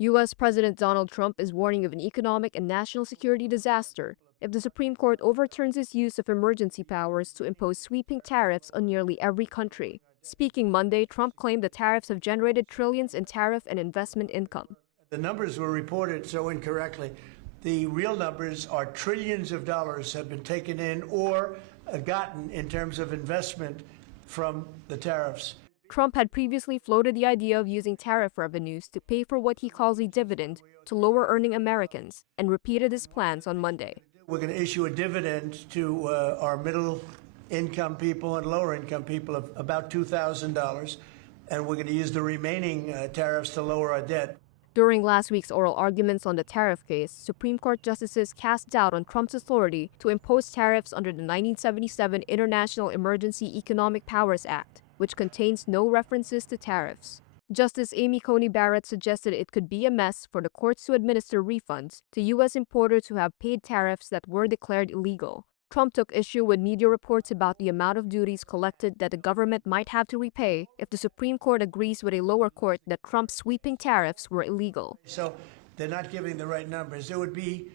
U.S. President Donald Trump is warning of an economic and national security disaster if the Supreme Court overturns its use of emergency powers to impose sweeping tariffs on nearly every country. Speaking Monday, Trump claimed the tariffs have generated trillions in tariff and investment income. The numbers were reported so incorrectly. The real numbers are trillions of dollars have been taken in or gotten in terms of investment from the tariffs. Trump had previously floated the idea of using tariff revenues to pay for what he calls a dividend to lower earning Americans and repeated his plans on Monday. We're going to issue a dividend to our middle income people and lower income people of about $2,000, and we're going to use the remaining tariffs to lower our debt. During last week's oral arguments on the tariff case, Supreme Court justices cast doubt on Trump's authority to impose tariffs under the 1977 International Emergency Economic Powers Act, which contains no references to tariffs. Justice Amy Coney Barrett suggested it could be a mess for the courts to administer refunds to U.S. importers who have paid tariffs that were declared illegal. Trump took issue with media reports about the amount of duties collected that the government might have to repay if the Supreme Court agrees with a lower court that Trump's sweeping tariffs were illegal. So they're not giving the right numbers. It would be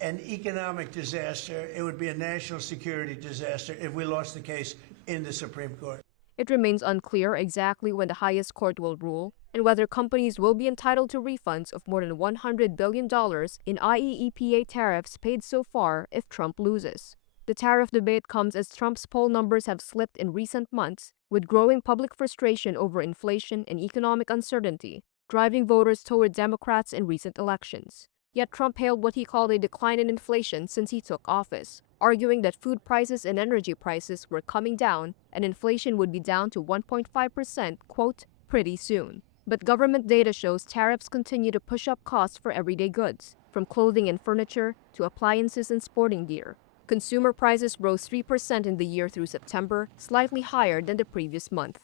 an economic disaster. It would be a national security disaster if we lost the case in the Supreme Court. It remains unclear exactly when the highest court will rule and whether companies will be entitled to refunds of more than $100 billion in IEEPA tariffs paid so far if Trump loses. The tariff debate comes as Trump's poll numbers have slipped in recent months, with growing public frustration over inflation and economic uncertainty, driving voters toward Democrats in recent elections. Yet Trump hailed what he called a decline in inflation since he took office, arguing that food prices and energy prices were coming down and inflation would be down to 1.5%, quote, pretty soon. But government data shows tariffs continue to push up costs for everyday goods, from clothing and furniture to appliances and sporting gear. Consumer prices rose 3% in the year through September, slightly higher than the previous month.